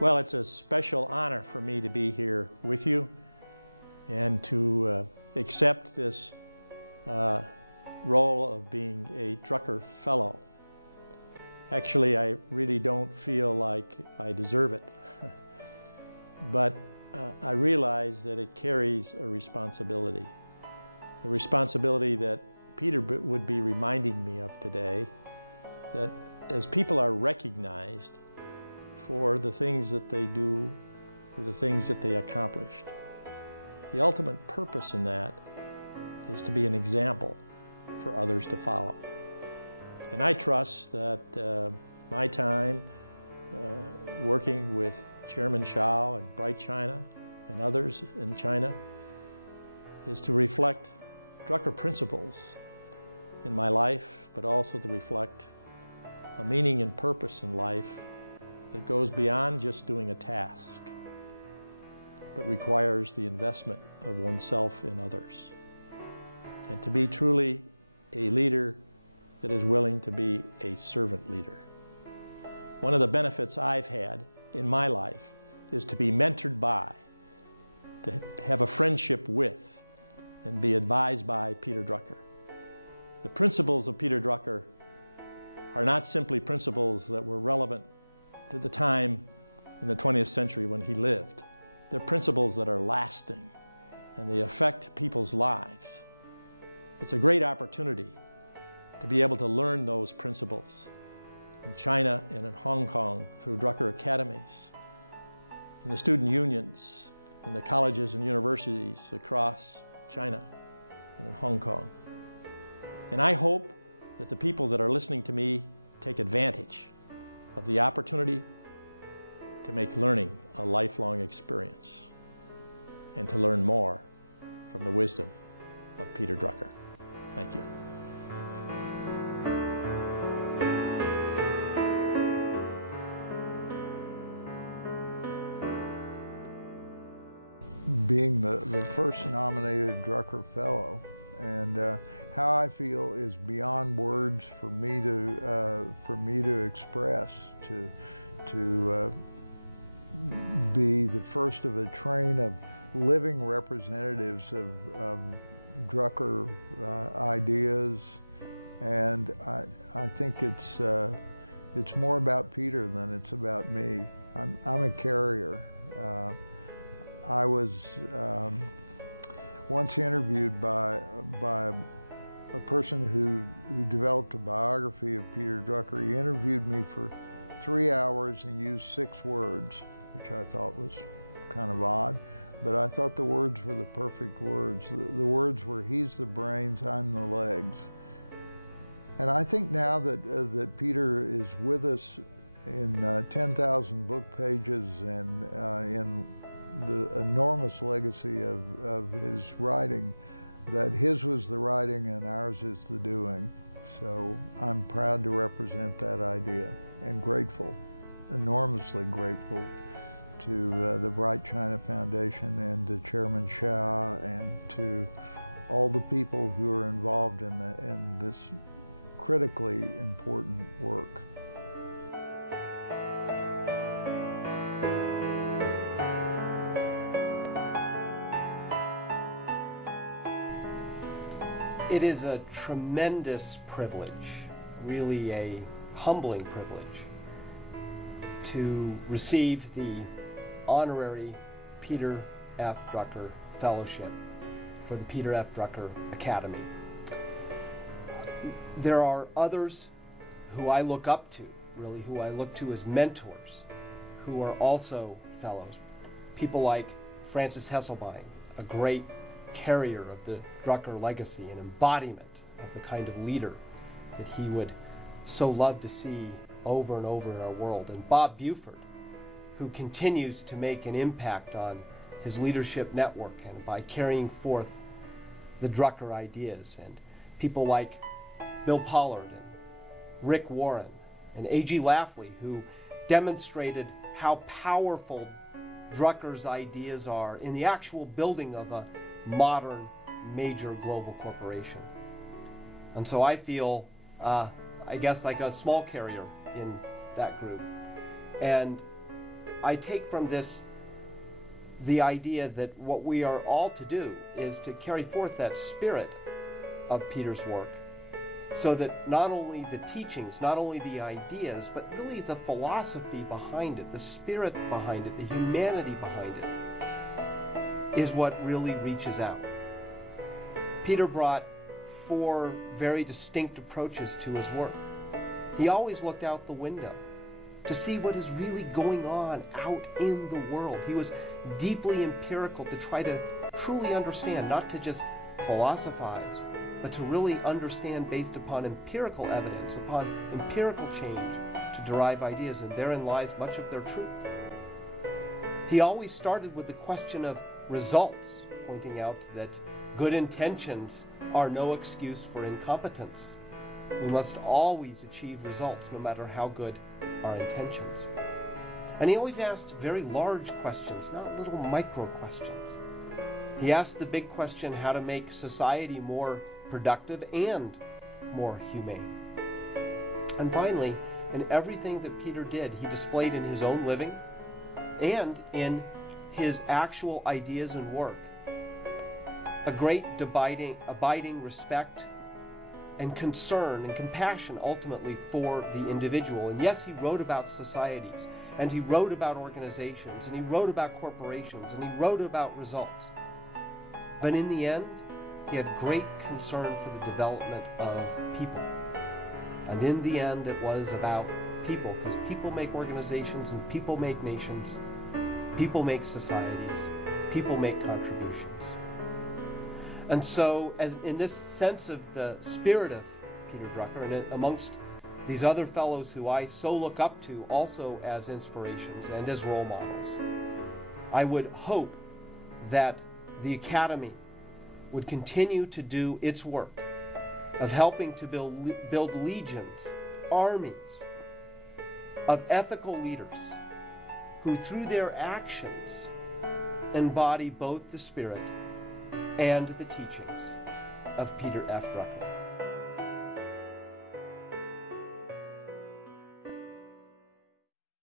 Well, it's a special honor for me to be here with you and to accept this role of being a Drucker Fellow. Actually, I really don't feel like I deserve it, but I realize that it carries a responsibility that Peter would be reminding me of today, that as people are recognized for the things that they do, for the things that they accomplished, the ultimate purpose in that is to be an example for others to follow. And I trust that my time working with Chairman Shao and Bright China and others in China is to reflect Drucker principles in my life, but also to reflect a meaning and purpose in life that goes beyond just doing a task, but requires the investment of oneself in others. And to be truly a leader that is willing to be a servant leader. One of the benefits I've had in my life is to be mentored by, to have a friendship with, and be advised by Peter Drucker. The principles of Peter Drucker are not simply principles that were relevant to the time in the 20th century when he lived. They're principles that are lasting, and they affect people's lives. It's a great opportunity to be able to learn those principles in China and in Hong Kong through Drucker Academies, in the student unions, in the colleges and universities across China and in Hong Kong. And I hope that the people that are listening to me take advantage of the opportunity to make learning a lifelong experience and to learn more from the wisdom of Peter Drucker. Thank you. Being the first nominated Drucker Fellow, and how I feel is beyond words for me to express, to be the first of a train of living representatives of Drucker ideas, and I think it's more about Peter than it's about me. I'm a carrier. I was once interviewed by a person who developed a biography of Peter Drucker. He interviewed me for 3 hours and used 6 words, which I thought was kind of odd, but I thought the words were the perfect words. The words were, he's the brains, I'm the legs. And I think now that Peter is with us in 10,000 book pages and in the enormous legacy of his writing, that his was the writing and ours is the doing. So I'm proud to represent that idea and grateful, enormously grateful to the Bright China Foundation and to Chairman Shao and to all the people who are involved in this critically important work. It is a tremendous privilege, really a humbling privilege, to receive the honorary Peter F. Drucker Fellowship for the Peter F. Drucker Academy. There are others who I look up to, really, who I look to as mentors, who are also fellows. People like Francis Hesselbein, a great carrier of the Drucker legacy, an embodiment of the kind of leader that he would so love to see over and over in our world. And Bob Buford, who continues to make an impact on his leadership network and by carrying forth the Drucker ideas. And people like Bill Pollard and Rick Warren and A.G. Lafley, who demonstrated how powerful Drucker's ideas are in the actual building of a modern major global corporation. And so I feel, I guess, like a small carrier in that group. And I take from this the idea that what we are all to do is to carry forth that spirit of Peter's work, so that not only the teachings, not only the ideas, but really the philosophy behind it, the spirit behind it, the humanity behind it, is what really reaches out. Peter brought 4 very distinct approaches to his work. He always looked out the window to see what is really going on out in the world. He was deeply empirical to try to truly understand, not to just philosophize, but to really understand based upon empirical evidence, upon empirical change, to derive ideas, and therein lies much of their truth. He always started with the question of results, pointing out that good intentions are no excuse for incompetence. We must always achieve results, no matter how good our intentions. And he always asked very large questions, not little micro questions. He asked the big question, how to make society more productive and more humane. And finally, in everything that Peter did, he displayed in his own living and in his actual ideas and work a great abiding respect and concern and compassion ultimately for the individual. And yes, he wrote about societies, and he wrote about organizations, and he wrote about corporations, and he wrote about results. But in the end, he had great concern for the development of people. And in the end, it was about people, because people make organizations, and people make nations, people make societies, people make contributions. And so, as in this sense of the spirit of Peter Drucker, and amongst these other fellows who I so look up to also as inspirations and as role models, I would hope that the Academy would continue to do its work of helping to build legions, armies of ethical leaders who through their actions embody both the spirit and the teachings of Peter F. Drucker.